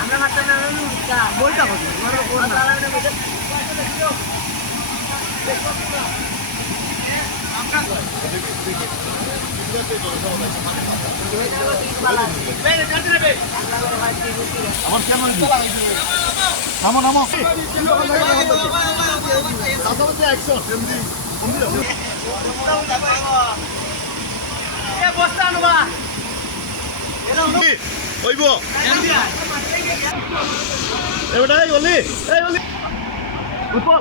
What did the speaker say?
আমরা বইটা আমার কেমন নামো নামো বস্তা আনবা ওইব এবারে এই বলি উপর